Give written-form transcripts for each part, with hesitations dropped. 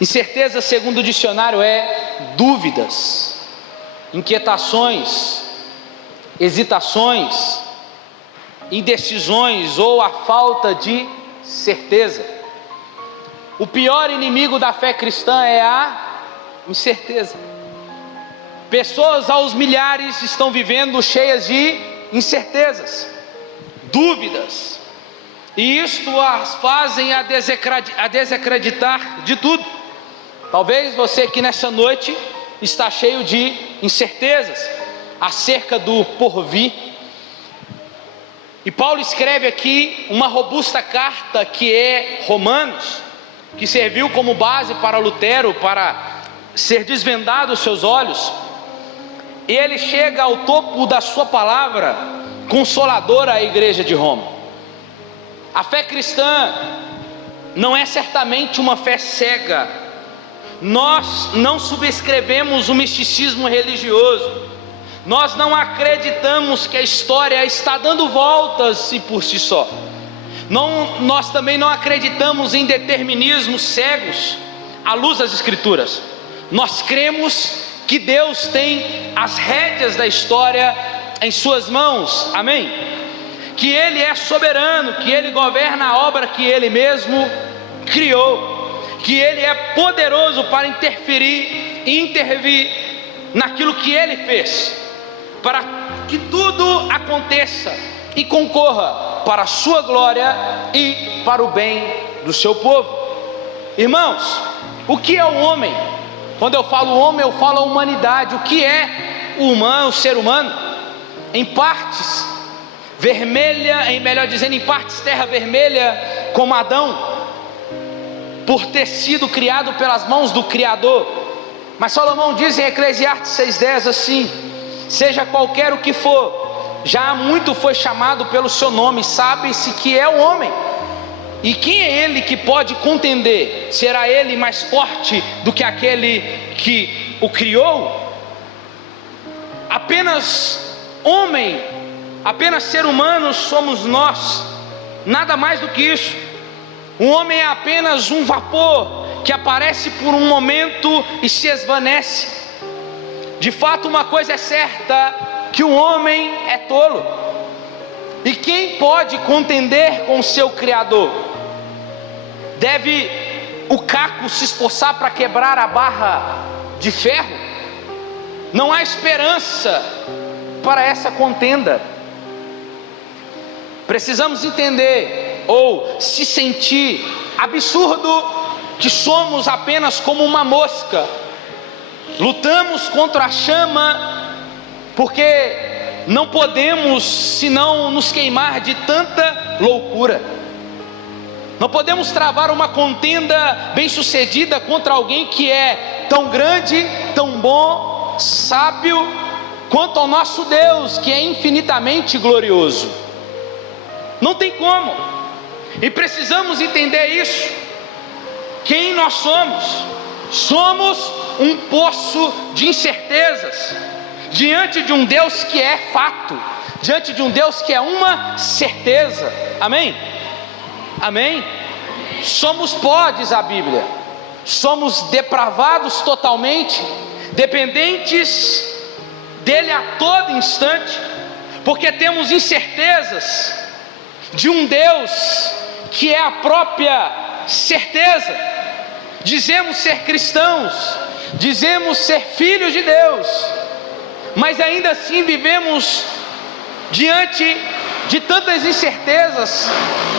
Incerteza, segundo o dicionário, é dúvidas, inquietações, hesitações, indecisões ou a falta de certeza. O pior inimigo da fé cristã é a incerteza. Pessoas aos milhares estão vivendo cheias de incertezas, dúvidas, e isto as fazem a desacreditar de tudo. Talvez você que nessa noite está cheio de incertezas acerca do porvir. E Paulo escreve aqui uma robusta carta que é Romanos, que serviu como base para Lutero, para ser desvendado os seus olhos. E ele chega ao topo da sua palavra consoladora à igreja de Roma. A fé cristã não é certamente uma fé cega. Nós não subscrevemos o misticismo religioso. Nós não acreditamos que a história está dando voltas e por si só. Nós também não acreditamos em determinismos cegos à luz das Escrituras. Nós cremos que Deus tem as rédeas da história em suas mãos, amém? Que Ele é soberano, que Ele governa a obra que Ele mesmo criou, que Ele é poderoso para interferir e intervir naquilo que Ele fez, para que tudo aconteça e concorra para a sua glória e para o bem do seu povo. Irmãos, o que é o homem? Quando eu falo homem, eu falo a humanidade. O que é o humano, o ser humano? Em partes vermelha, melhor dizendo, em partes terra vermelha, como Adão, por ter sido criado pelas mãos do Criador. Mas Salomão diz em Eclesiastes 6,10 assim: seja qualquer o que for, já há muito foi chamado pelo seu nome, sabe-se que é o homem. E quem é ele que pode contender? Será ele mais forte do que aquele que o criou? Apenas homem, apenas ser humano somos nós, nada mais do que isso. O homem é apenas um vapor que aparece por um momento e se esvanece. De fato, uma coisa é certa, que o homem é tolo. E quem pode contender com o seu Criador? Deve o caco se esforçar para quebrar a barra de ferro? Não há esperança para essa contenda. Precisamos entender, ou se sentir absurdo, que somos apenas como uma mosca. Lutamos contra a chama, porque não podemos senão nos queimar de tanta loucura. Não podemos travar uma contenda bem sucedida contra alguém que é tão grande, tão bom, sábio, quanto ao nosso Deus, que é infinitamente glorioso. Não tem como. E precisamos entender isso. Quem nós somos? Somos um poço de incertezas, diante de um Deus que é fato, diante de um Deus que é uma certeza, amém? Amém? Somos pó, diz a Bíblia, somos depravados totalmente, dependentes dele a todo instante, porque temos incertezas de um Deus que é a própria certeza. Dizemos ser cristãos, dizemos ser filhos de Deus, mas ainda assim vivemos diante de tantas incertezas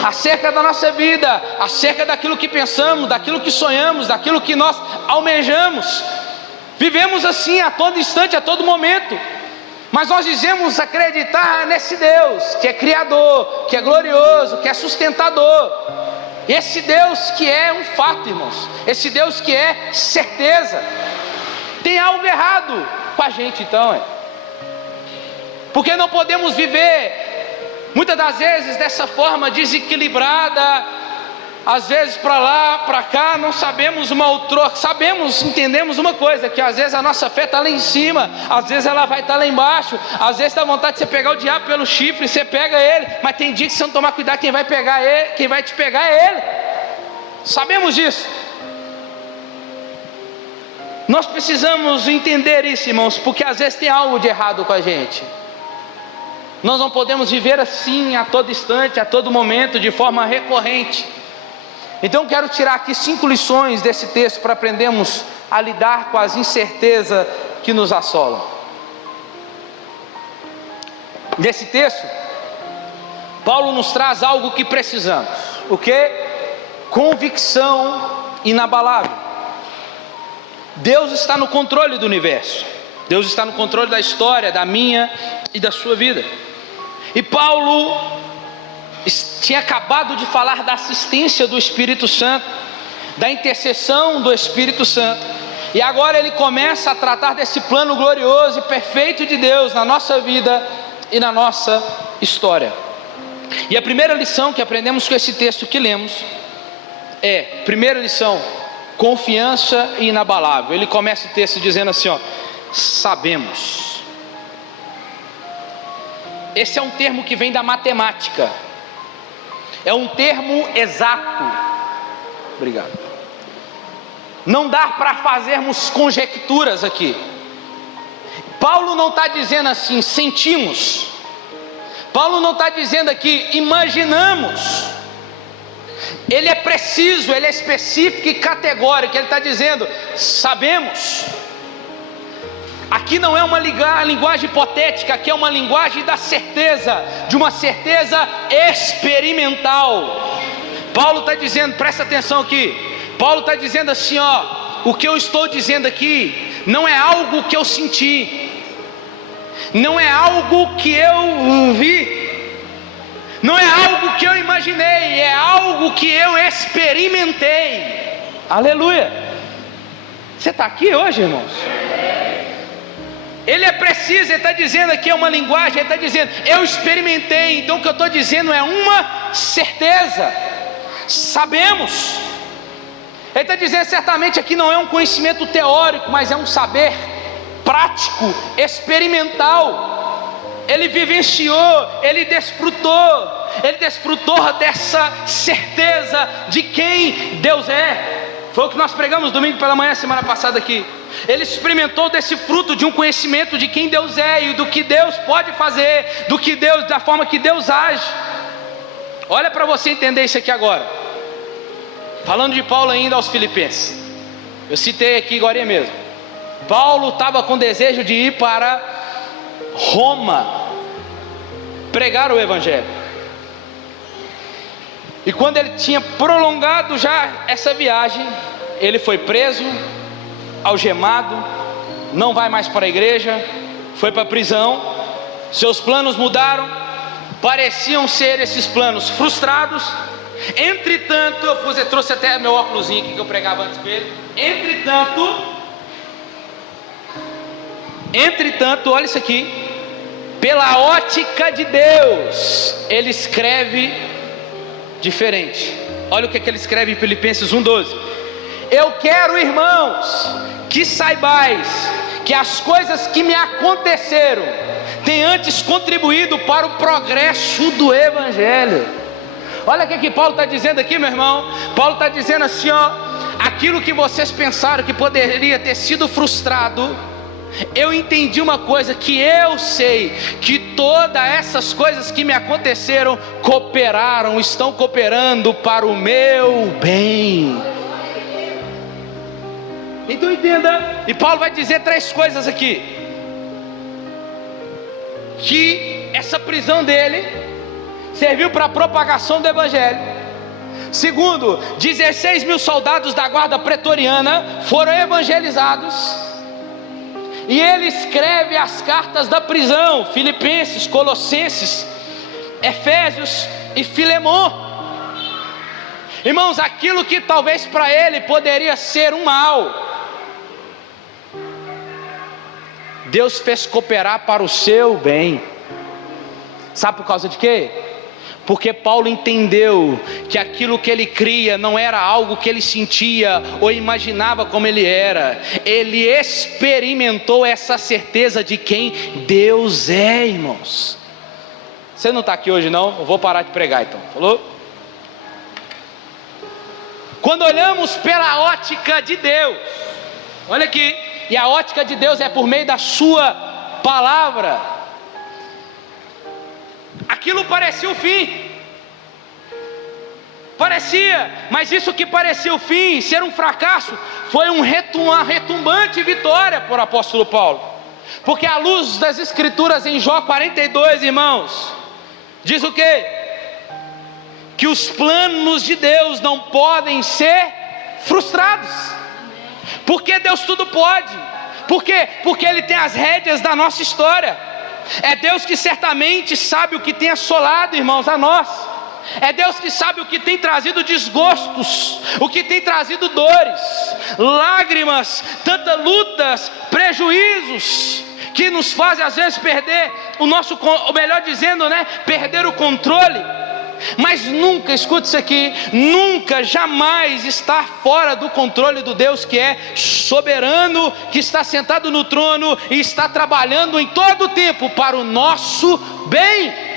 acerca da nossa vida, acerca daquilo que pensamos, daquilo que sonhamos, daquilo que nós almejamos. Vivemos assim a todo instante, a todo momento, mas nós dizemos acreditar nesse Deus que é Criador, que é glorioso, que é sustentador. Esse Deus que é um fato, irmãos, esse Deus que é certeza. Tem algo errado com a gente então, porque não podemos viver muitas das vezes dessa forma desequilibrada, às vezes para lá, para cá, não sabemos uma outra, entendemos uma coisa, que às vezes a nossa fé está lá em cima, às vezes ela vai estar lá embaixo, às vezes dá vontade de você pegar o diabo pelo chifre, você pega ele, mas tem dia que se você não tomar cuidado, quem vai pegar ele, quem vai te pegar é ele. Sabemos disso. Nós precisamos entender isso, irmãos, porque às vezes tem algo de errado com a gente. Nós não podemos viver assim a todo instante, a todo momento, de forma recorrente. Então eu quero tirar aqui 5 lições desse texto para aprendermos a lidar com as incertezas que nos assolam. Nesse texto, Paulo nos traz algo que precisamos. O que? Convicção inabalável. Deus está no controle do universo. Deus está no controle da história, da minha e da sua vida. E Paulo tinha acabado de falar da assistência do Espírito Santo, da intercessão do Espírito Santo. E agora ele começa a tratar desse plano glorioso e perfeito de Deus na nossa vida e na nossa história. E a primeira lição que aprendemos com esse texto que lemos é, primeira lição, confiança inabalável. Ele começa o texto dizendo assim, ó, sabemos. Esse é um termo que vem da matemática. É um termo exato. Obrigado. Não dá para fazermos conjecturas aqui. Paulo não está dizendo assim, sentimos. Paulo não está dizendo aqui, imaginamos. Ele é preciso, ele é específico e categórico. Ele está dizendo, sabemos. Aqui não é uma linguagem hipotética, aqui é uma linguagem da certeza, de uma certeza experimental. Paulo está dizendo, presta atenção aqui, Paulo está dizendo assim, ó, o que eu estou dizendo aqui não é algo que eu senti, não é algo que eu vi, não é algo que eu imaginei, é algo que eu experimentei. Aleluia. Você está aqui hoje, irmãos? Ele é preciso, ele está dizendo aqui, é uma linguagem, ele está dizendo, eu experimentei, então o que eu estou dizendo é uma certeza, sabemos. Ele está dizendo, certamente aqui não é um conhecimento teórico, mas é um saber prático, experimental. Ele vivenciou, ele desfrutou dessa certeza de quem Deus é. Foi o que nós pregamos domingo pela manhã, semana passada aqui. Ele experimentou desse fruto de um conhecimento de quem Deus é e do que Deus pode fazer, da forma que Deus age. Olha para você entender isso aqui agora. Falando de Paulo ainda aos Filipenses. Eu citei aqui agora mesmo. Paulo estava com desejo de ir para Roma, pregar o Evangelho. E quando ele tinha prolongado já essa viagem, ele foi preso, algemado, não vai mais para a igreja, foi para a prisão. Seus planos mudaram, pareciam ser esses planos frustrados. Entretanto, eu trouxe até meu óculosinho aqui que eu pregava antes com ele. Entretanto, olha isso aqui, pela ótica de Deus, ele escreve diferente. Olha o que ele escreve em Filipenses 1:12. Eu quero, irmãos, que saibais que as coisas que me aconteceram têm antes contribuído para o progresso do Evangelho. Olha o que Paulo está dizendo aqui, meu irmão. Paulo está dizendo assim, ó, aquilo que vocês pensaram que poderia ter sido frustrado, eu entendi uma coisa, que eu sei que todas essas coisas que me aconteceram estão cooperando para o meu bem. Então entenda, e Paulo vai dizer 3 coisas aqui: que essa prisão dele serviu para a propagação do Evangelho. Segundo, 16 mil soldados da guarda pretoriana foram evangelizados. E ele escreve as cartas da prisão: Filipenses, Colossenses, Efésios e Filemon. Irmãos, aquilo que talvez para ele poderia ser um mal, Deus fez cooperar para o seu bem. Sabe por causa de quê? Porque Paulo entendeu que aquilo que ele cria não era algo que ele sentia ou imaginava como ele era. Ele experimentou essa certeza de quem Deus é, irmãos. Você não está aqui hoje não? Eu vou parar de pregar então, falou? Quando olhamos pela ótica de Deus, Olha aqui, e a ótica de Deus é por meio da sua palavra. Aquilo parecia o fim. Parecia, mas isso que parecia o fim, ser um fracasso, foi uma retumbante vitória para o apóstolo Paulo. Porque à luz das escrituras em Jó 42, irmãos, diz o quê? Que os planos de Deus não podem ser frustrados. Porque Deus tudo pode. Por quê? Porque Ele tem as rédeas da nossa história. É Deus que certamente sabe o que tem assolado, irmãos, a nós. É Deus que sabe o que tem trazido desgostos, o que tem trazido dores, lágrimas, tantas lutas, prejuízos, que nos fazem às vezes perder ou melhor dizendo, perder o controle. Mas nunca, escute isso aqui, nunca, jamais estar fora do controle do Deus que é soberano, que está sentado no trono e está trabalhando em todo o tempo para o nosso bem.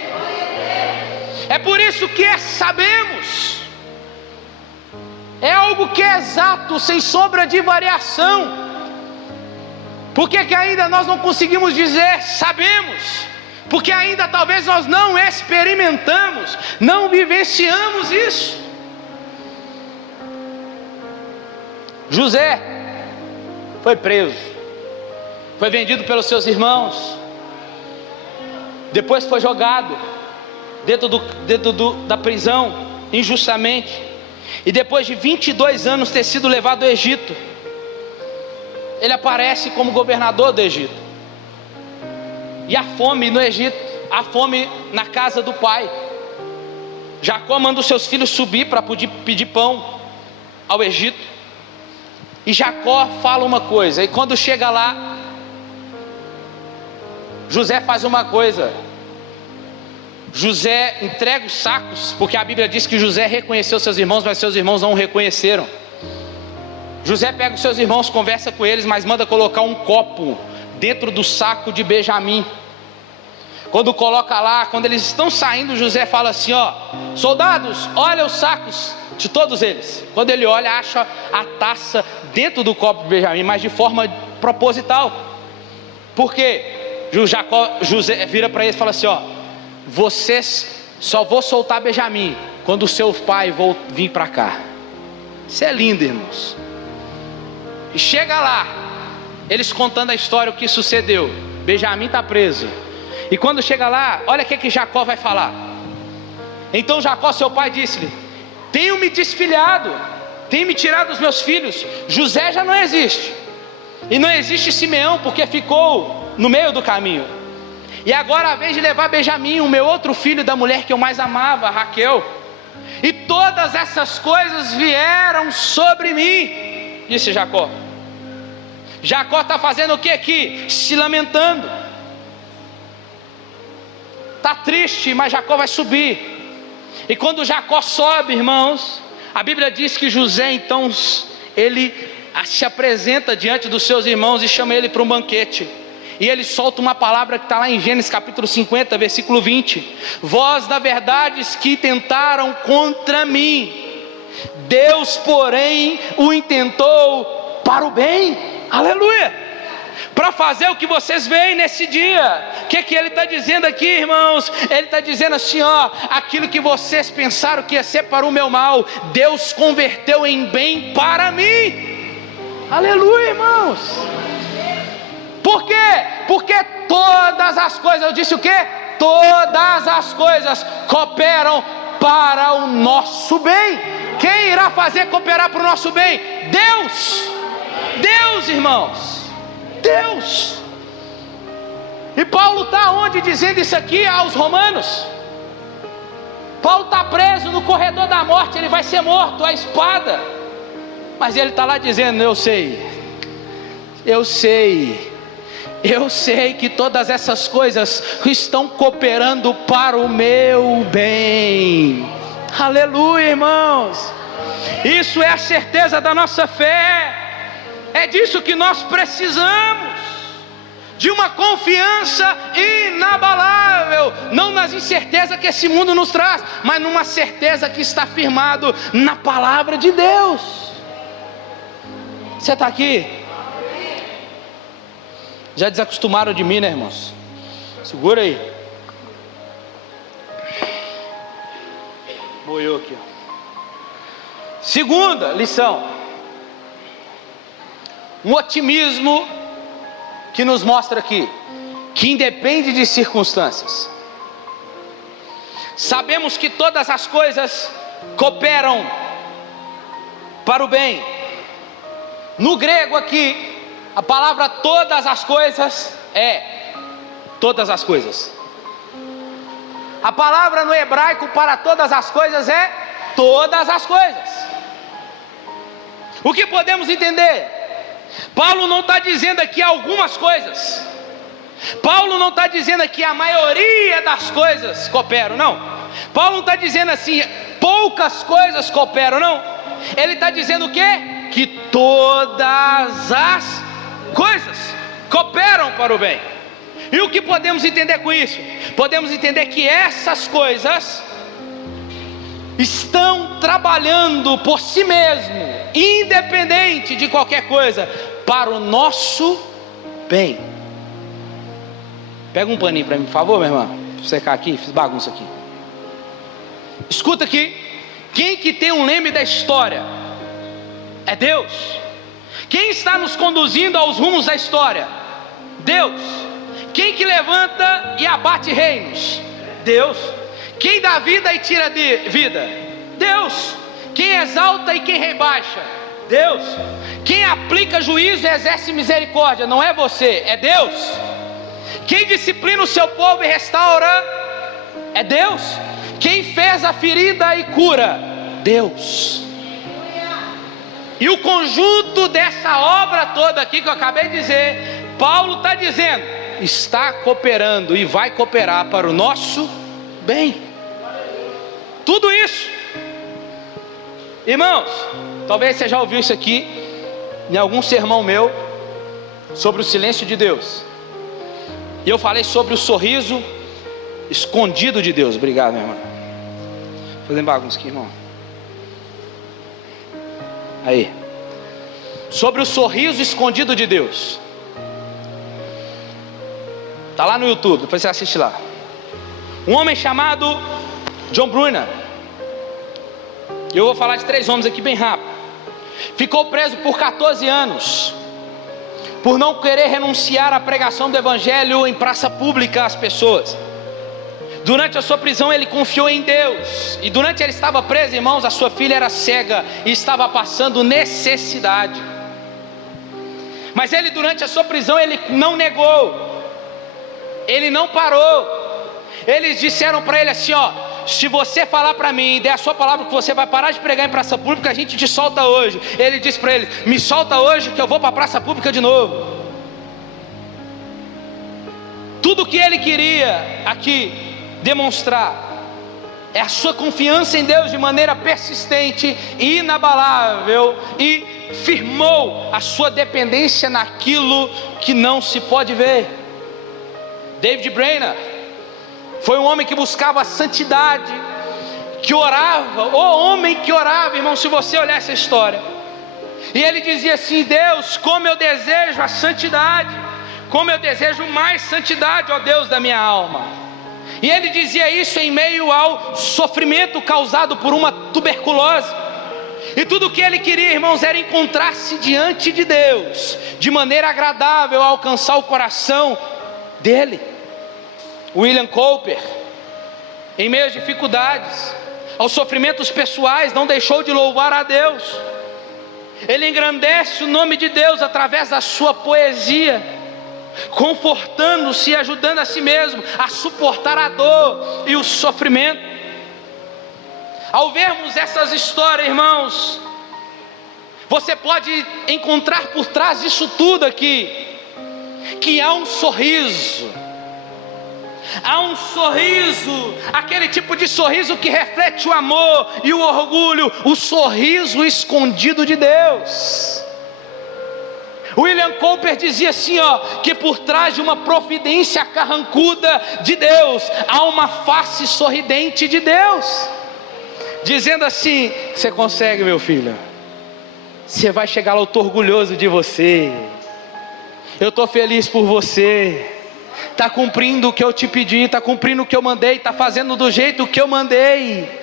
É por isso que sabemos, é algo que é exato, sem sombra de variação. Por que ainda nós não conseguimos dizer sabemos? Porque ainda talvez nós não experimentamos, não vivenciamos isso. José foi preso, foi vendido pelos seus irmãos, depois foi jogado dentro da prisão injustamente, e depois de 22 anos ter sido levado ao Egito, ele aparece como governador do Egito. E a fome no Egito, a fome na casa do pai. Jacó manda os seus filhos subir para pedir pão ao Egito. E Jacó fala uma coisa, e quando chega lá, José faz uma coisa. José entrega os sacos, porque a Bíblia diz que José reconheceu seus irmãos, mas seus irmãos não o reconheceram. José pega os seus irmãos, conversa com eles, mas manda colocar um copo dentro do saco de Benjamim. Quando coloca lá, quando eles estão saindo, José fala assim: soldados, olha os sacos de todos eles. Quando ele olha, acha a taça dentro do copo de Benjamim, mas de forma proposital. Porque José vira para eles e fala assim: vocês só vou soltar Benjamim quando o seu pai vir para cá. Isso é lindo, irmãos. E chega lá, eles contando a história, o que sucedeu. Benjamim está preso. E quando chega lá, olha o que Jacó vai falar. Então Jacó, seu pai, disse-lhe: tenho me desfilhado, tenho me tirado os meus filhos. José já não existe, e não existe Simeão, porque ficou no meio do caminho. E agora a vez de levar Benjamim, o meu outro filho da mulher que eu mais amava, Raquel. E todas essas coisas vieram sobre mim, disse Jacó. Jacó está fazendo o que aqui? Se lamentando. Está triste, mas Jacó vai subir. E quando Jacó sobe, irmãos, a Bíblia diz que José então, ele se apresenta diante dos seus irmãos e chama ele para um banquete. E ele solta uma palavra que está lá em Gênesis capítulo 50, versículo 20. Vós, na verdade, que tentaram contra mim, Deus, porém, o intentou para o bem. Aleluia! Para fazer o que vocês veem nesse dia. O que ele está dizendo aqui, irmãos? Ele está dizendo assim: aquilo que vocês pensaram que ia ser para o meu mal, Deus converteu em bem para mim. Aleluia, irmãos. Por quê? Porque todas as coisas, eu disse o quê? Todas as coisas cooperam para o nosso bem. Quem irá fazer cooperar para o nosso bem? Deus. Deus, irmãos. Deus. E Paulo está onde dizendo isso aqui aos romanos? Paulo está preso no corredor da morte, ele vai ser morto à espada. Mas ele está lá dizendo: eu sei que todas essas coisas estão cooperando para o meu bem. Aleluia, irmãos. Isso é a certeza da nossa fé. É disso que nós precisamos, de uma confiança inabalável, não nas incertezas que esse mundo nos traz, mas numa certeza que está firmado na palavra de Deus. Você está aqui? Já desacostumaram de mim, né, irmãos? Segura aí. Boiou aqui, ó. Segunda lição. Um otimismo que nos mostra aqui que independe de circunstâncias. Sabemos que todas as coisas cooperam para o bem. No grego aqui, a palavra todas as coisas é todas as coisas. A palavra no hebraico para todas as coisas é todas as coisas. O que podemos entender? Paulo não está dizendo aqui algumas coisas. Paulo não está dizendo aqui a maioria das coisas cooperam, não. Paulo não está dizendo assim, poucas coisas cooperam, não. Ele está dizendo o quê? Que todas as coisas cooperam para o bem. E o que podemos entender com isso? Podemos entender que essas coisas estão trabalhando por si mesmo, independente de qualquer coisa, para o nosso bem. Pega um paninho para mim, por favor, minha irmã. Vou secar aqui, fiz bagunça aqui. Escuta aqui. Quem que tem um leme da história? É Deus. Quem está nos conduzindo aos rumos da história? Deus. Quem que levanta e abate reinos? Deus. Quem dá vida e tira vida? Deus. Quem exalta e quem rebaixa? Deus. Quem aplica juízo e exerce misericórdia? Não é você, é Deus. Quem disciplina o seu povo e restaura? É Deus. Quem fez a ferida e cura? Deus. E o conjunto dessa obra toda aqui que eu acabei de dizer, Paulo está dizendo, está cooperando e vai cooperar para o nosso bem. Tudo isso, irmãos, talvez você já ouviu isso aqui em algum sermão meu sobre o silêncio de Deus. E eu falei sobre o sorriso escondido de Deus. Obrigado, minha irmã. Fazendo bagunça aqui, irmão. Aí. Sobre o sorriso escondido de Deus. Está lá no YouTube, depois você assiste lá. Um homem chamado John Brunner. E eu vou falar de 3 homens aqui bem rápido. Ficou preso por 14 anos. Por não querer renunciar à pregação do evangelho em praça pública às pessoas. Durante a sua prisão ele confiou em Deus. E durante ele estava preso, irmãos, a sua filha era cega e estava passando necessidade. Mas ele, durante a sua prisão, ele não negou. Ele não parou. Eles disseram para ele assim, ó: se você falar para mim e der a sua palavra que você vai parar de pregar em praça pública, a gente te solta hoje. Ele disse para ele: me solta hoje que eu vou para a praça pública de novo. Tudo que ele queria aqui demonstrar é a sua confiança em Deus de maneira persistente e inabalável, e firmou a sua dependência naquilo que não se pode ver. David Brainerd foi um homem que buscava a santidade, que orava, o homem que orava, irmão, se você olhar essa história, e ele dizia assim: Deus, como eu desejo a santidade, como eu desejo mais santidade, ó Deus da minha alma. E ele dizia isso em meio ao sofrimento causado por uma tuberculose. E tudo o que ele queria, irmãos, era encontrar-se diante de Deus, de maneira agradável, alcançar o coração dele. William Cowper, em meio às dificuldades, aos sofrimentos pessoais, não deixou de louvar a Deus. Ele engrandece o nome de Deus através da sua poesia, confortando-se e ajudando a si mesmo a suportar a dor e o sofrimento. Ao vermos essas histórias, irmãos, você pode encontrar por trás disso tudo aqui, que há um sorriso. Há um sorriso, aquele tipo de sorriso que reflete o amor e o orgulho, o sorriso escondido de Deus. William Cowper dizia assim, ó, que por trás de uma providência carrancuda de Deus, há uma face sorridente de Deus, dizendo assim: você consegue, meu filho, você vai chegar lá, eu estou orgulhoso de você. Eu estou feliz por você. Está cumprindo o que eu te pedi, está cumprindo o que eu mandei, está fazendo do jeito que eu mandei.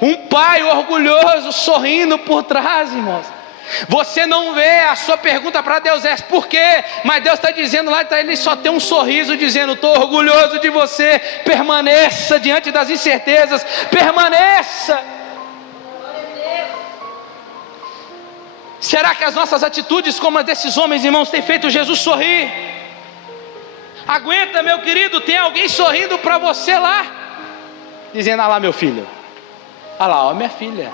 Um pai orgulhoso sorrindo por trás, irmãos. Você não vê, a sua pergunta para Deus é por quê? Mas Deus está dizendo lá, ele só tem um sorriso dizendo: estou orgulhoso de você. Permaneça diante das incertezas, permaneça. Será que as nossas atitudes, como as desses homens, irmãos, têm feito Jesus sorrir? Aguenta, meu querido, tem alguém sorrindo para você lá, dizendo: ah lá, meu filho, ah lá, ó, minha filha.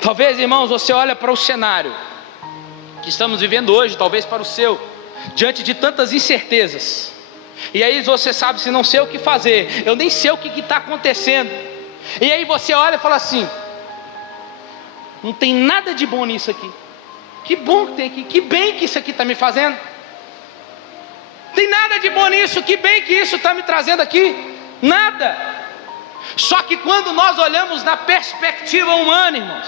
Talvez, irmãos, você olha para o cenário que estamos vivendo hoje, talvez para o seu, diante de tantas incertezas, e aí você sabe, se não sei o que fazer, eu nem sei o que está acontecendo, e aí você olha e fala assim: não tem nada de bom nisso aqui. Que bom que tem aqui, que bem que isso aqui está me fazendo. Tem nada de bom nisso, que bem que isso está me trazendo aqui. Nada. Só que quando nós olhamos na perspectiva humana, irmãos,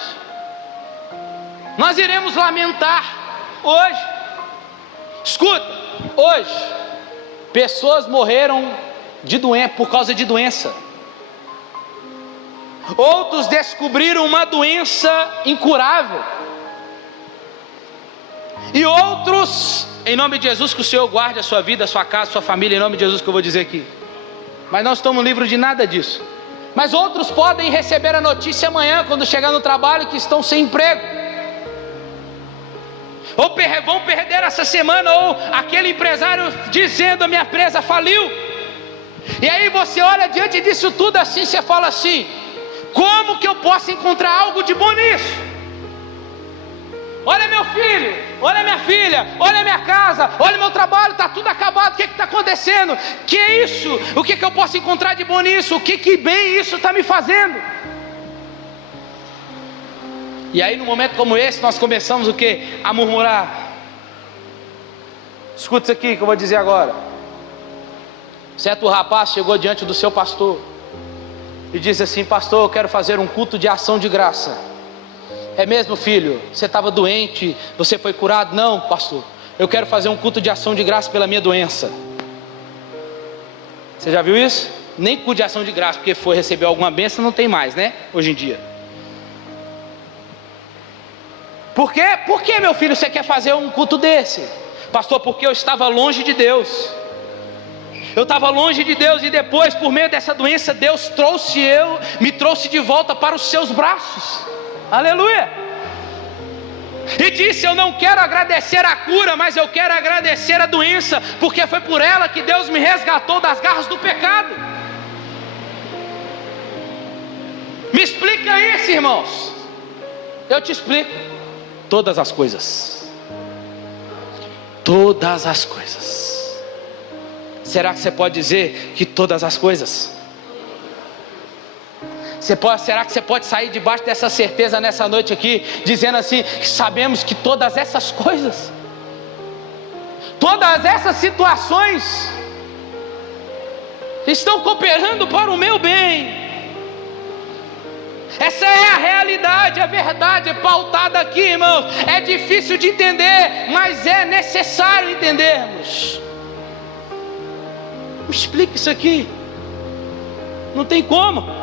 nós iremos lamentar hoje. Escuta, hoje pessoas morreram de doença, por causa de doença. Outros descobriram uma doença incurável. E outros, em nome de Jesus, que o Senhor guarde a sua vida, a sua casa, a sua família, em nome de Jesus que eu vou dizer aqui. Mas não estamos livres de nada disso. Mas outros podem receber a notícia amanhã, quando chegar no trabalho, que estão sem emprego. Ou vão perder essa semana, ou aquele empresário dizendo: a minha empresa faliu. E aí você olha diante disso tudo assim, você fala assim: como que eu posso encontrar algo de bom nisso? Olha meu filho, olha minha filha, olha minha casa, olha meu trabalho, está tudo acabado, o que está acontecendo? Que é isso? O que eu posso encontrar de bom nisso? O que bem isso está me fazendo? E aí num momento como esse nós começamos o que? A murmurar. Escuta isso aqui que eu vou dizer agora. Certo rapaz chegou diante do seu pastor e disse assim: pastor, eu quero fazer um culto de ação de graça. É mesmo, filho? Você estava doente, você foi curado? Não, pastor, eu quero fazer um culto de ação de graça pela minha doença. Você já viu isso? Nem culto de ação de graça, porque foi receber alguma bênção, não tem mais, né? Hoje em dia. Por quê? Por que, meu filho, você quer fazer um culto desse? Pastor, porque eu estava longe de Deus. Eu estava longe de Deus, e depois, por meio dessa doença, Deus me trouxe de volta para os seus braços. Aleluia. E disse: eu não quero agradecer a cura, mas eu quero agradecer a doença, porque foi por ela que Deus me resgatou das garras do pecado. Me explica isso, irmãos. Eu te explico. Todas as coisas. Todas as coisas. Será que você pode dizer que todas as coisas? Será que você pode sair debaixo dessa certeza nessa noite aqui, dizendo assim: que sabemos que todas essas coisas, todas essas situações estão cooperando para o meu bem. Essa é a realidade, a verdade é pautada aqui, irmãos. É difícil de entender, mas é necessário entendermos. Me explica isso aqui. Não tem como.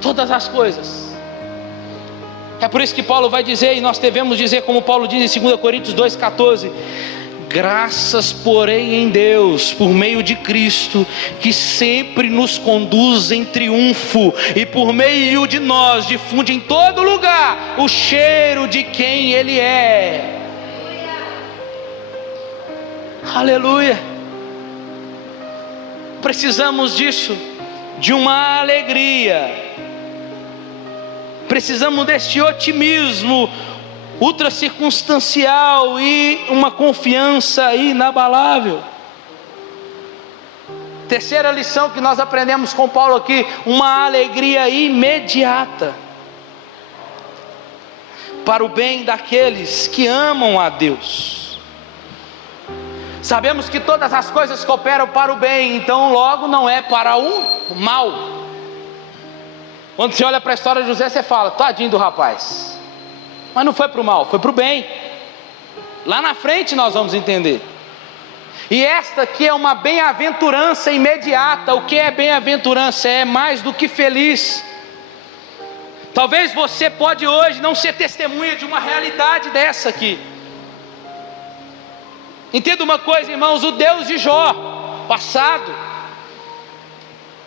Todas as coisas. É por isso que Paulo vai dizer, e nós devemos dizer como Paulo diz em 2 Coríntios 2,14: graças porém em Deus, por meio de Cristo, que sempre nos conduz em triunfo, e por meio de nós difunde em todo lugar o cheiro de quem Ele é. Aleluia. Precisamos disso, de uma alegria. Precisamos deste otimismo ultra circunstancial e uma confiança inabalável. Terceira lição que nós aprendemos com Paulo aqui: uma alegria imediata para o bem daqueles que amam a Deus. Sabemos que todas as coisas cooperam para o bem, então logo não é para o mal. Quando você olha para a história de José, você fala: tadinho do rapaz. Mas não foi para o mal, foi para o bem. Lá na frente nós vamos entender. E esta aqui é uma bem-aventurança imediata. O que é bem-aventurança? É mais do que feliz. Talvez você pode hoje não ser testemunha de uma realidade dessa aqui. Entenda uma coisa, irmãos, o Deus de Jó, passado,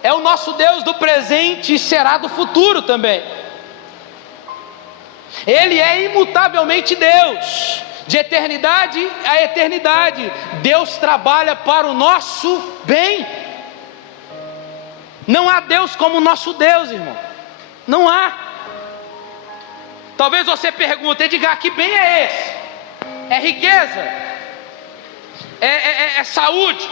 é o nosso Deus do presente e será do futuro também. Ele é imutavelmente Deus, de eternidade a eternidade. Deus trabalha para o nosso bem. Não há Deus como o nosso Deus, irmão. Não há. Talvez você pergunte, Edgar, que bem é esse? É riqueza? É saúde?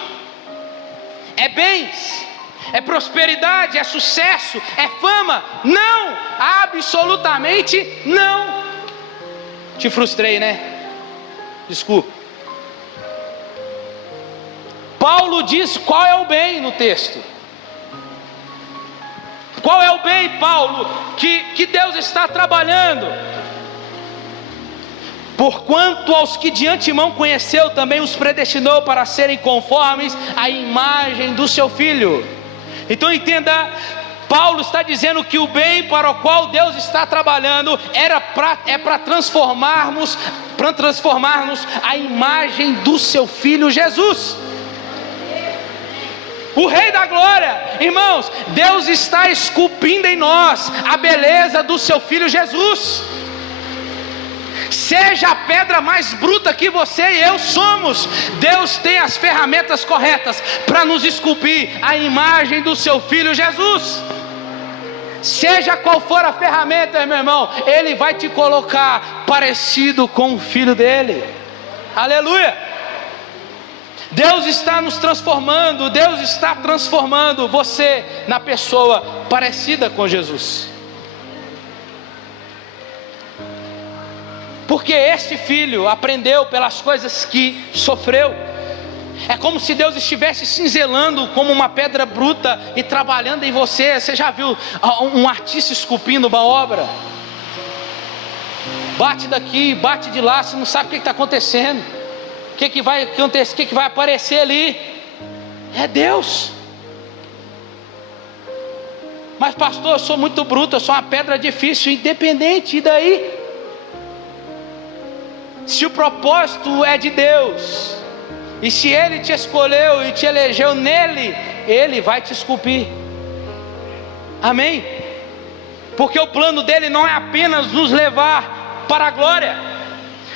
É bens? É prosperidade? É sucesso? É fama? Não! Absolutamente não! Te frustrei, né? Desculpa. Paulo diz qual é o bem no texto. Qual é o bem, Paulo, que Deus está trabalhando? Porquanto aos que de antemão conheceu, também os predestinou para serem conformes à imagem do seu Filho. Então entenda, Paulo está dizendo que o bem para o qual Deus está trabalhando é para transformarmos a imagem do seu Filho Jesus, o Rei da Glória. Irmãos, Deus está esculpindo em nós a beleza do seu Filho Jesus. Seja a pedra mais bruta que você e eu somos, Deus tem as ferramentas corretas para nos esculpir a imagem do seu Filho Jesus. Seja qual for a ferramenta, meu irmão, Ele vai te colocar parecido com o Filho dele. Aleluia! Deus está nos transformando, Deus está transformando você na pessoa parecida com Jesus. Porque este filho aprendeu pelas coisas que sofreu. É como se Deus estivesse cinzelando como uma pedra bruta e trabalhando em você. Você já viu um artista esculpindo uma obra? Bate daqui, bate de lá, você não sabe o que está acontecendo. O que vai acontecer, o que vai aparecer ali? É Deus. Mas pastor, eu sou muito bruto, eu sou uma pedra difícil, independente, e daí? Se o propósito é de Deus, e se Ele te escolheu e te elegeu nele, Ele vai te esculpir. Amém? Porque o plano dele não é apenas nos levar para a glória,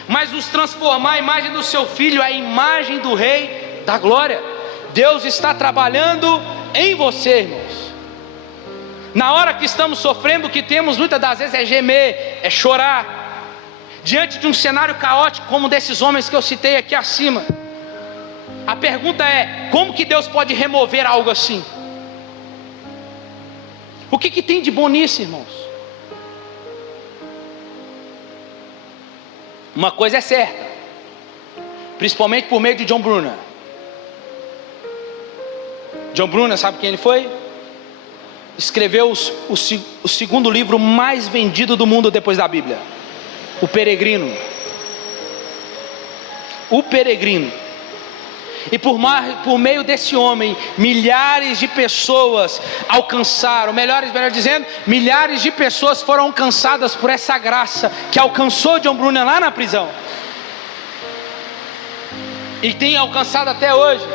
mas nos transformar a imagem do seu Filho, a imagem do Rei da Glória. Deus está trabalhando em você, irmãos. Na hora que estamos sofrendo, o que temos muitas das vezes é gemer, é chorar. Diante de um cenário caótico como desses homens que eu citei aqui acima, a pergunta é: como que Deus pode remover algo assim? O que tem de bom nisso, irmãos? Uma coisa é certa, principalmente por meio de John Brunner. John Brunner, sabe quem ele foi? Escreveu o segundo livro mais vendido do mundo depois da Bíblia, O Peregrino. O Peregrino. E por meio desse homem, milhares de pessoas alcançaram, melhor dizendo, milhares de pessoas foram alcançadas por essa graça que alcançou John Brunner lá na prisão, e tem alcançado até hoje.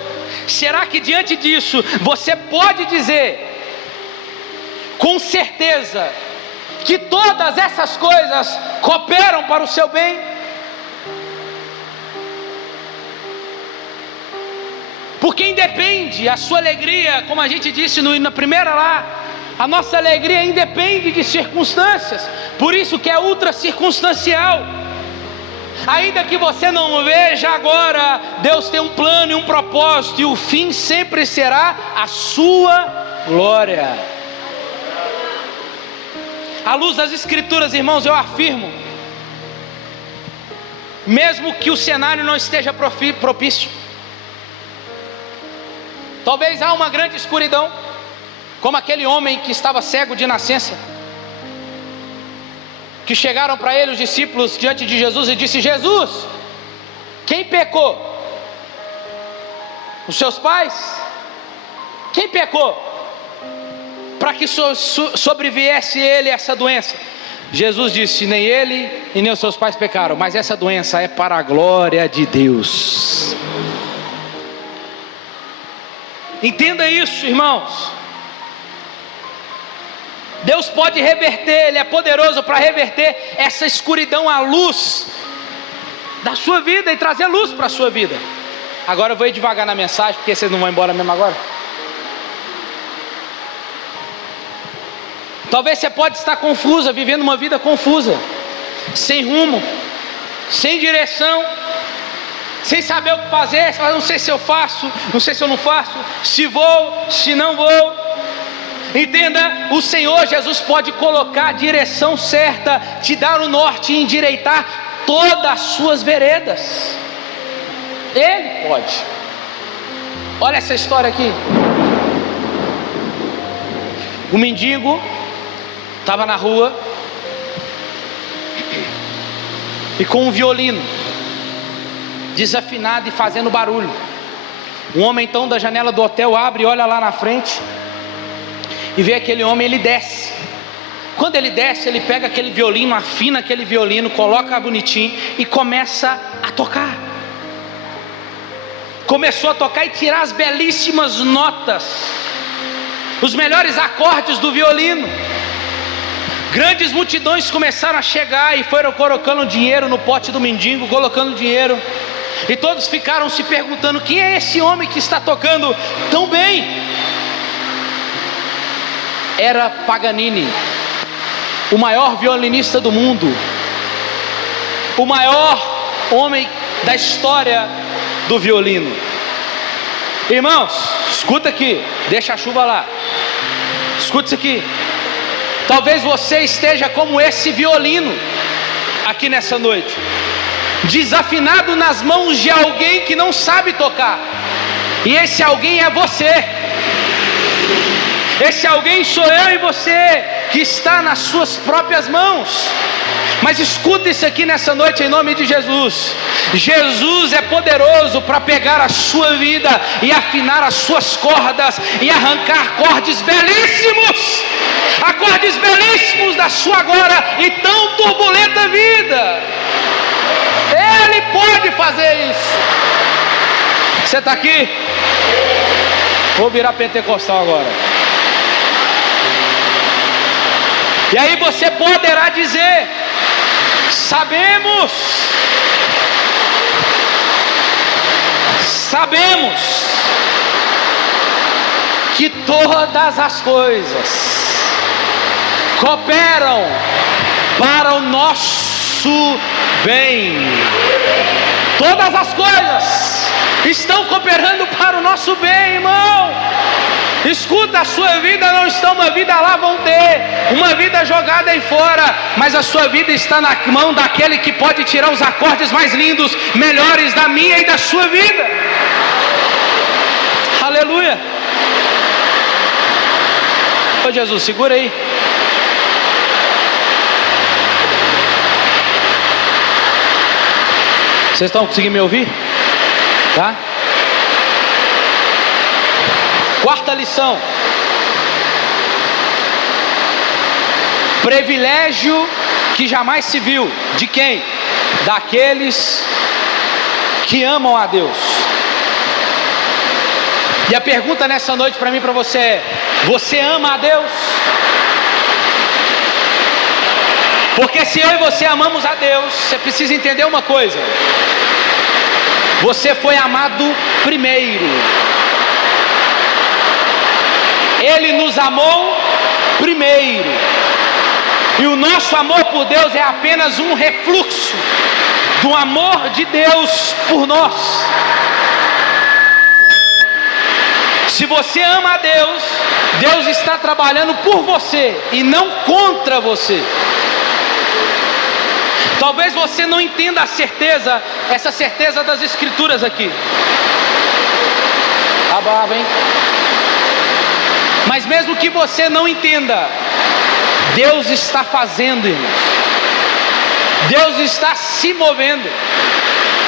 Será que diante disso você pode dizer com certeza que todas essas coisas cooperam para o seu bem? Porque independe a sua alegria, como a gente disse na primeira lá, a nossa alegria independe de circunstâncias, por isso que é ultra circunstancial. Ainda que você não veja agora, Deus tem um plano e um propósito, e o fim sempre será a sua glória. À luz das Escrituras, irmãos, eu afirmo, mesmo que o cenário não esteja propício, talvez há uma grande escuridão, como aquele homem que estava cego de nascença, que chegaram para ele, os discípulos, diante de Jesus, e disse: Jesus, quem pecou? Os seus pais? Quem pecou para que sobreviesse ele essa doença? Jesus disse: nem ele e nem os seus pais pecaram, mas essa doença é para a glória de Deus. Entenda isso, irmãos. Deus pode reverter, Ele é poderoso para reverter essa escuridão à luz da sua vida e trazer luz para a sua vida. Agora eu vou ir devagar na mensagem, porque vocês não vão embora mesmo agora. Talvez você pode estar confusa, vivendo uma vida confusa, sem rumo, sem direção, sem saber o que fazer. Você fala: não sei se eu faço, não sei se eu não faço, se vou, se não vou. Entenda, o Senhor Jesus pode colocar a direção certa, te dar o norte e endireitar todas as suas veredas. Ele pode. Olha essa história aqui. O mendigo estava na rua e com um violino desafinado e fazendo barulho. Um homem então da janela do hotel abre e olha lá na frente e vê aquele homem. Ele desce. Quando ele desce, ele pega aquele violino, afina aquele violino, coloca bonitinho e começa a tocar. Começou a tocar e tirar as belíssimas notas, os melhores acordes do violino. Grandes multidões começaram a chegar e foram colocando dinheiro no pote do mendigo, colocando dinheiro. E todos ficaram se perguntando: quem é esse homem que está tocando tão bem? Era Paganini, o maior violinista do mundo, o maior homem da história do violino. Irmãos, escuta aqui, deixa a chuva lá. Escuta isso aqui. Talvez você esteja como esse violino aqui nessa noite, desafinado nas mãos de alguém que não sabe tocar. E esse alguém é você. Esse alguém sou eu e você, que está nas suas próprias mãos. Mas escuta isso aqui nessa noite em nome de Jesus. Jesus é poderoso para pegar a sua vida e afinar as suas cordas e arrancar acordes belíssimos, acordes belíssimos da sua agora e tão turbulenta vida. Ele pode fazer isso. Você está aqui? Vou virar pentecostal agora. E aí você poderá dizer: sabemos que todas as coisas cooperam para o nosso bem. Todas as coisas estão cooperando para o nosso bem, irmão. Escuta, a sua vida não está uma vida lá, vão ter uma vida jogada aí fora, mas a sua vida está na mão daquele que pode tirar os acordes mais lindos, melhores da minha e da sua vida. Aleluia. Ô Jesus, segura aí. Vocês estão conseguindo me ouvir? Tá? Quarta lição: privilégio que jamais se viu. De quem? Daqueles que amam a Deus. E a pergunta nessa noite para mim e para você é: você ama a Deus? Porque se eu e você amamos a Deus, você precisa entender uma coisa: você foi amado primeiro. Ele nos amou primeiro. E o nosso amor por Deus é apenas um refluxo do amor de Deus por nós. Se você ama a Deus, Deus está trabalhando por você e não contra você. Talvez você não entenda a certeza, essa certeza das Escrituras aqui. Tá bravo, hein? Mas mesmo que você não entenda, Deus está fazendo, irmãos. Deus está se movendo.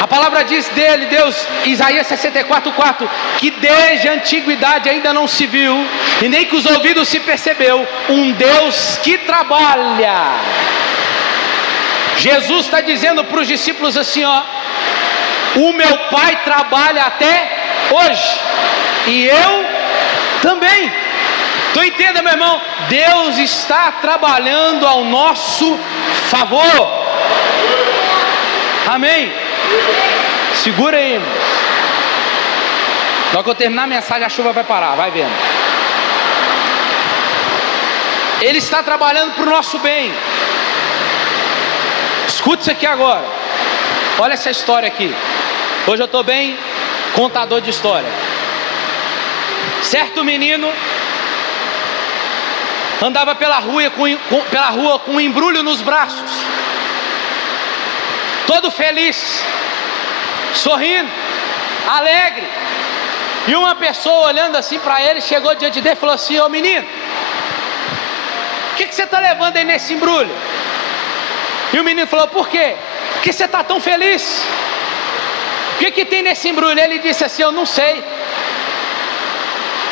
A palavra diz dele, Deus, Isaías 64:4, que desde a antiguidade ainda não se viu, e nem com os ouvidos se percebeu, um Deus que trabalha. Jesus está dizendo para os discípulos assim, ó: o meu Pai trabalha até hoje, e eu também. Então entenda, meu irmão, Deus está trabalhando ao nosso favor. Amém? Segura aí, irmãos. Logo que eu terminar a mensagem, a chuva vai parar, vai vendo. Ele está trabalhando para o nosso bem. Escute isso aqui agora. Olha essa história aqui. Hoje eu estou bem contador de história. Certo menino andava pela rua com um embrulho nos braços, todo feliz, sorrindo, alegre. E uma pessoa olhando assim para ele, chegou diante dele e falou assim: ô menino, o que você está levando aí nesse embrulho? E o menino falou: por quê? Por que você está tão feliz? O que tem nesse embrulho? Ele disse assim: eu não sei.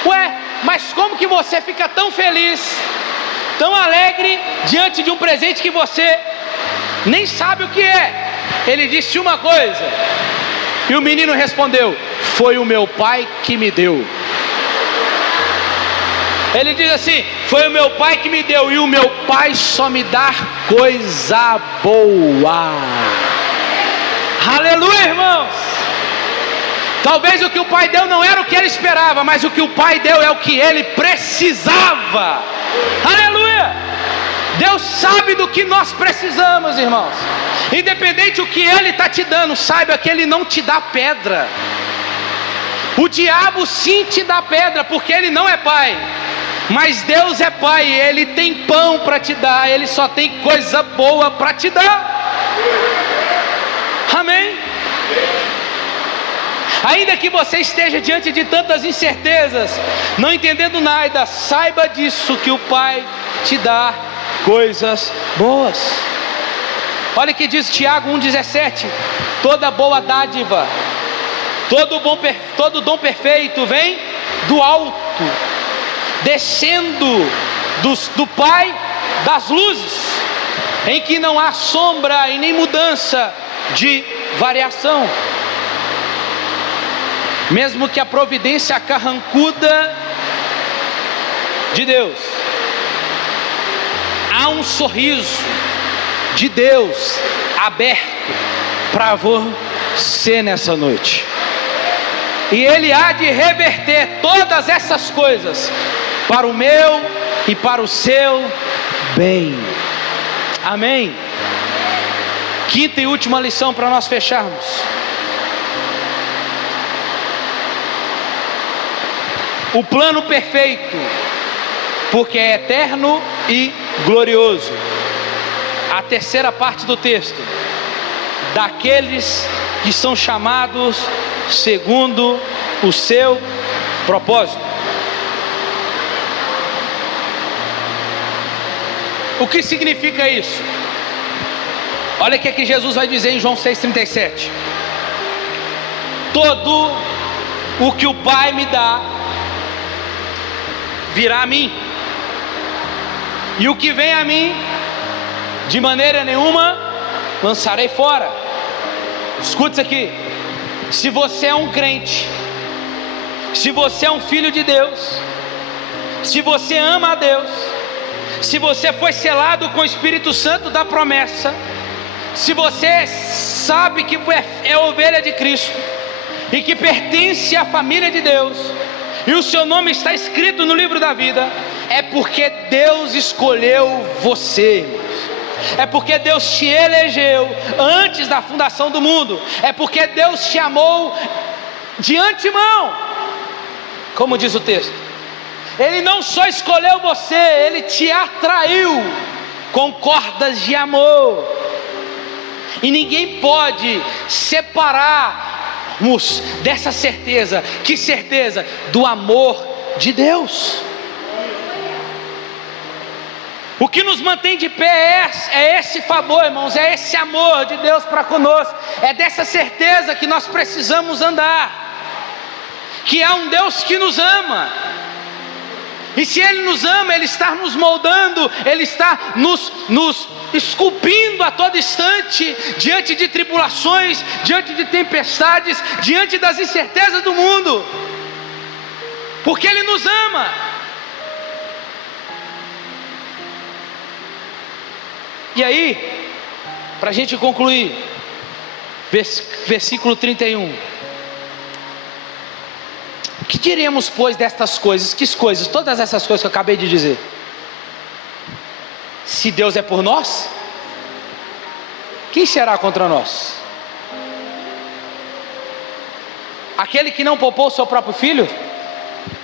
Ué, mas como que você fica tão feliz, tão alegre, diante de um presente que você nem sabe o que é? Ele disse uma coisa, e o menino respondeu: foi o meu pai que me deu. Ele diz assim: foi o meu pai que me deu, e o meu pai só me dá coisa boa. Aleluia, irmãos. Talvez o que o pai deu não era o que ele esperava, mas o que o pai deu é o que ele precisava. Aleluia. Deus sabe do que nós precisamos, irmãos. Independente do que ele está te dando, saiba que ele não te dá pedra. O diabo sim te dá pedra, porque ele não é pai. Mas Deus é pai, ele tem pão para te dar, ele só tem coisa boa para te dar. Amém? Ainda que você esteja diante de tantas incertezas, não entendendo nada, saiba disso, que o Pai te dá coisas boas. Olha o que diz Tiago 1,17: toda boa dádiva, todo dom perfeito vem do alto, descendo do Pai das luzes, em que não há sombra e nem mudança de variação. Mesmo que a providência carrancuda de Deus, há um sorriso de Deus aberto para você nessa noite, e Ele há de reverter todas essas coisas para o meu e para o seu bem. Amém? Quinta e última lição para nós fecharmos. O plano perfeito, porque é eterno e glorioso. A terceira parte do texto: daqueles que são chamados segundo o seu propósito. O que significa isso? Olha o que Jesus vai dizer em João 6,37: todo o que o Pai me dá virá a mim, e o que vem a mim, de maneira nenhuma lançarei fora. Escute isso aqui: se você é um crente, se você é um filho de Deus, se você ama a Deus, se você foi selado com o Espírito Santo da promessa, se você sabe que é ovelha de Cristo e que pertence à família de Deus, e o seu nome está escrito no livro da vida, é porque Deus escolheu você, é porque Deus te elegeu antes da fundação do mundo, é porque Deus te amou de antemão. Como diz o texto, Ele não só escolheu você, Ele te atraiu com cordas de amor, e ninguém pode separar dessa certeza. Que certeza? Do amor de Deus. O que nos mantém de pé é esse favor, irmãos, é esse amor de Deus para conosco, é dessa certeza que nós precisamos andar, que há um Deus que nos ama, e se Ele nos ama, Ele está nos moldando, Ele está nos esculpindo a todo instante, diante de tribulações, diante de tempestades, diante das incertezas do mundo, porque Ele nos ama. E aí, para a gente concluir, versículo 31. O que diremos, pois, destas coisas? Que coisas? Todas essas coisas que eu acabei de dizer. Se Deus é por nós, quem será contra nós? Aquele que não poupou o seu próprio filho,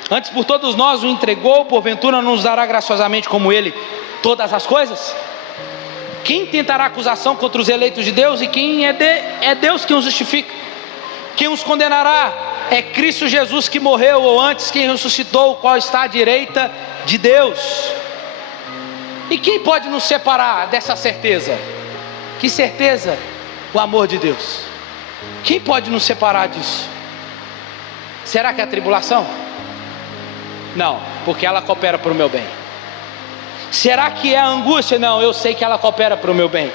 antes por todos nós o entregou, porventura não nos dará graciosamente como Ele todas as coisas? Quem tentará acusação contra os eleitos de Deus? E quem é Deus quem os justifica? Quem os condenará? É Cristo Jesus que morreu, ou antes quem ressuscitou, o qual está à direita de Deus. E quem pode nos separar dessa certeza? Que certeza? O amor de Deus. Quem pode nos separar disso? Será que é a tribulação? Não, porque ela coopera para o meu bem. Será que é a angústia? Não, eu sei que ela coopera para o meu bem.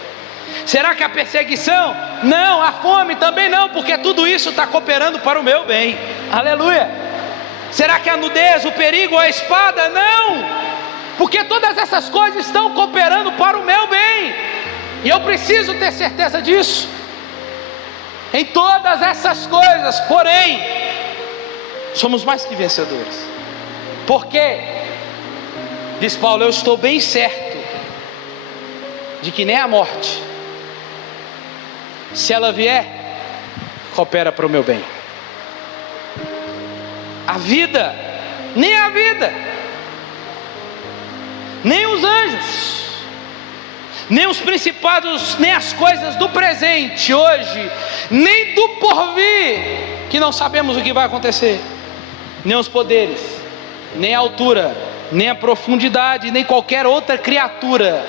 Será que é a perseguição? Não, a fome também não, porque tudo isso está cooperando para o meu bem. Aleluia. Será que a nudez, o perigo, a espada? Não, porque todas essas coisas estão cooperando para o meu bem, e eu preciso ter certeza disso. Em todas essas coisas, porém, somos mais que vencedores. Por quê? Diz Paulo, eu estou bem certo de que nem a morte, se ela vier, coopera para o meu bem. A vida, nem a vida, nem os anjos, nem os principados, nem as coisas do presente, hoje, nem do porvir, que não sabemos o que vai acontecer, nem os poderes, nem a altura, nem a profundidade, nem qualquer outra criatura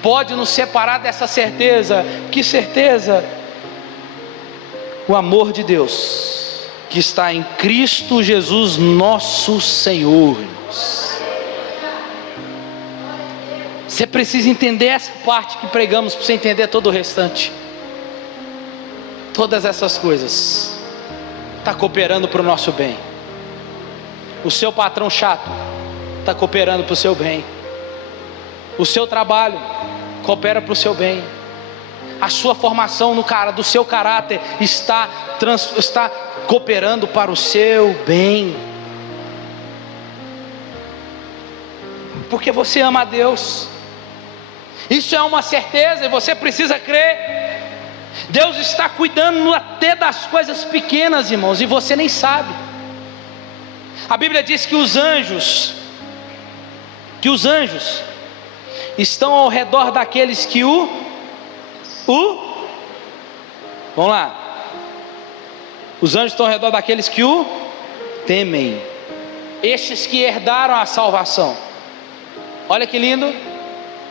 pode nos separar dessa certeza. Que certeza? O amor de Deus, que está em Cristo Jesus nosso Senhor. Você precisa entender essa parte que pregamos, para você entender todo o restante. Todas essas coisas está cooperando para o nosso bem. O seu patrão chato está cooperando para o seu bem. O seu trabalho coopera para o seu bem. A sua formação do seu caráter está cooperando para o seu bem. Porque você ama a Deus. Isso é uma certeza e você precisa crer. Deus está cuidando até das coisas pequenas, irmãos, e você nem sabe. A Bíblia diz que os anjos estão ao redor daqueles que vamos lá. Os anjos estão ao redor daqueles que o temem. Estes que herdaram a salvação. Olha que lindo.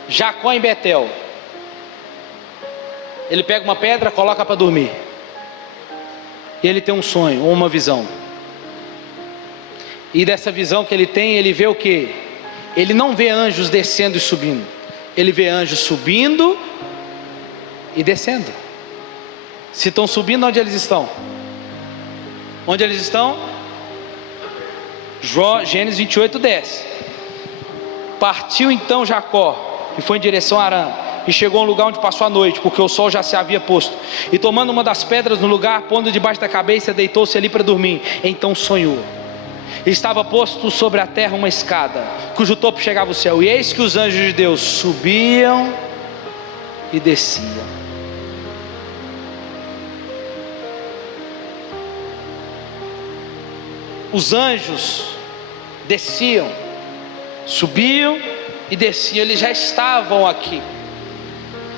Jacó em Betel. Ele pega uma pedra, coloca para dormir. E ele tem um sonho, ou uma visão. E dessa visão que ele tem, ele vê o quê? Ele não vê anjos descendo e subindo. Ele vê anjos subindo e descendo. Se estão subindo, onde eles estão? Onde eles estão? Gênesis 28, 10. Partiu então Jacó e foi em direção a Harã, e chegou a um lugar onde passou a noite, porque o sol já se havia posto. E tomando uma das pedras no lugar, pondo debaixo da cabeça, deitou-se ali para dormir. Então sonhou. Estava posto sobre a terra uma escada, cujo topo chegava ao céu. E eis que os anjos de Deus subiam e desciam. Os anjos desciam, subiam e desciam. Eles já estavam aqui.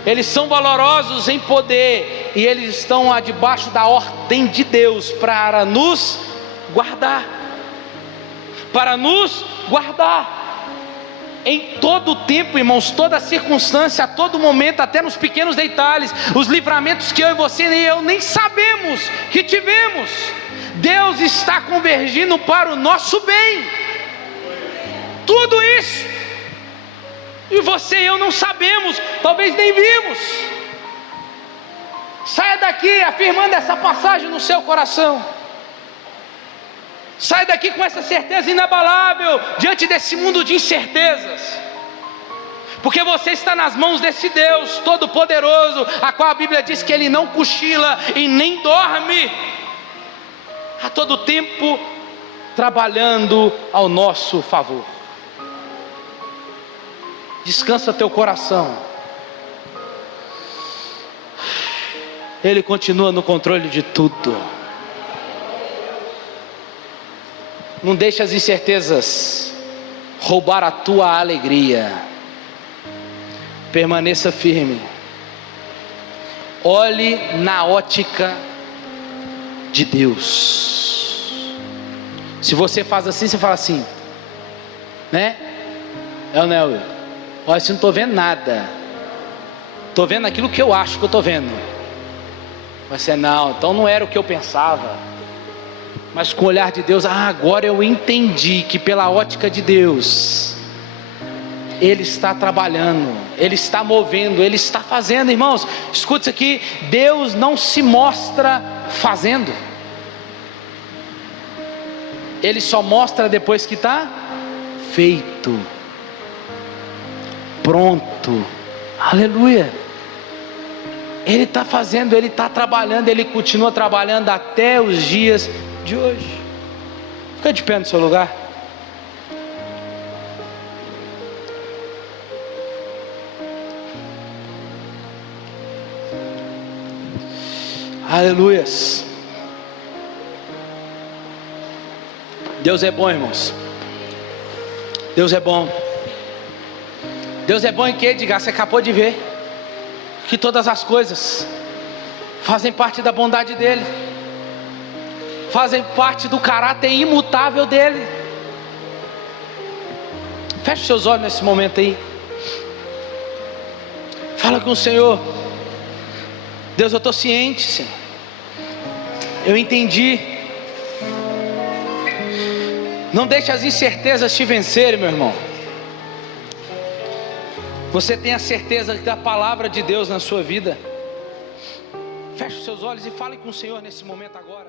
Eles são valorosos em poder, e eles estão debaixo da ordem de Deus para nos guardar. Para nos guardar. em todo o tempo, irmãos, toda circunstância, a todo momento, até nos pequenos detalhes, os livramentos que eu e você nem eu nem sabemos que tivemos, Deus está convergindo para o nosso bem. Tudo isso, e você e eu não sabemos, talvez nem vimos. Saia daqui afirmando essa passagem no seu coração. Saia daqui com essa certeza inabalável diante desse mundo de incertezas, porque você está nas mãos desse Deus Todo-Poderoso, a qual a Bíblia diz que Ele não cochila e nem dorme, a todo tempo trabalhando ao nosso favor. Descansa teu coração, Ele continua no controle de tudo. Não deixe as incertezas roubar a tua alegria. Permaneça firme. Olhe na ótica de Deus. Se você faz assim, você fala assim, né? É ou não é, Will? Olha, assim, não estou vendo nada. Estou vendo aquilo que eu acho que eu estou vendo. Você não, então não era o que eu pensava. Mas com o olhar de Deus, agora eu entendi que pela ótica de Deus, Ele está trabalhando, Ele está movendo, Ele está fazendo. Irmãos, escute isso aqui, Deus não se mostra fazendo, Ele só mostra depois que está feito, pronto. Aleluia. Ele está fazendo, Ele está trabalhando, Ele continua trabalhando até os dias de hoje. Fica de pé no seu lugar. Aleluias. Deus é bom, irmãos. Deus é bom. Deus é bom em que, Edgar? Você acabou de ver que todas as coisas fazem parte da bondade dEle, fazem parte do caráter imutável dEle. Feche seus olhos nesse momento aí. Fala com o Senhor. Deus, eu estou ciente, Senhor. Eu entendi. Não deixe as incertezas te vencerem, meu irmão. Você tem a certeza da palavra de Deus na sua vida. Feche os seus olhos e fale com o Senhor nesse momento agora.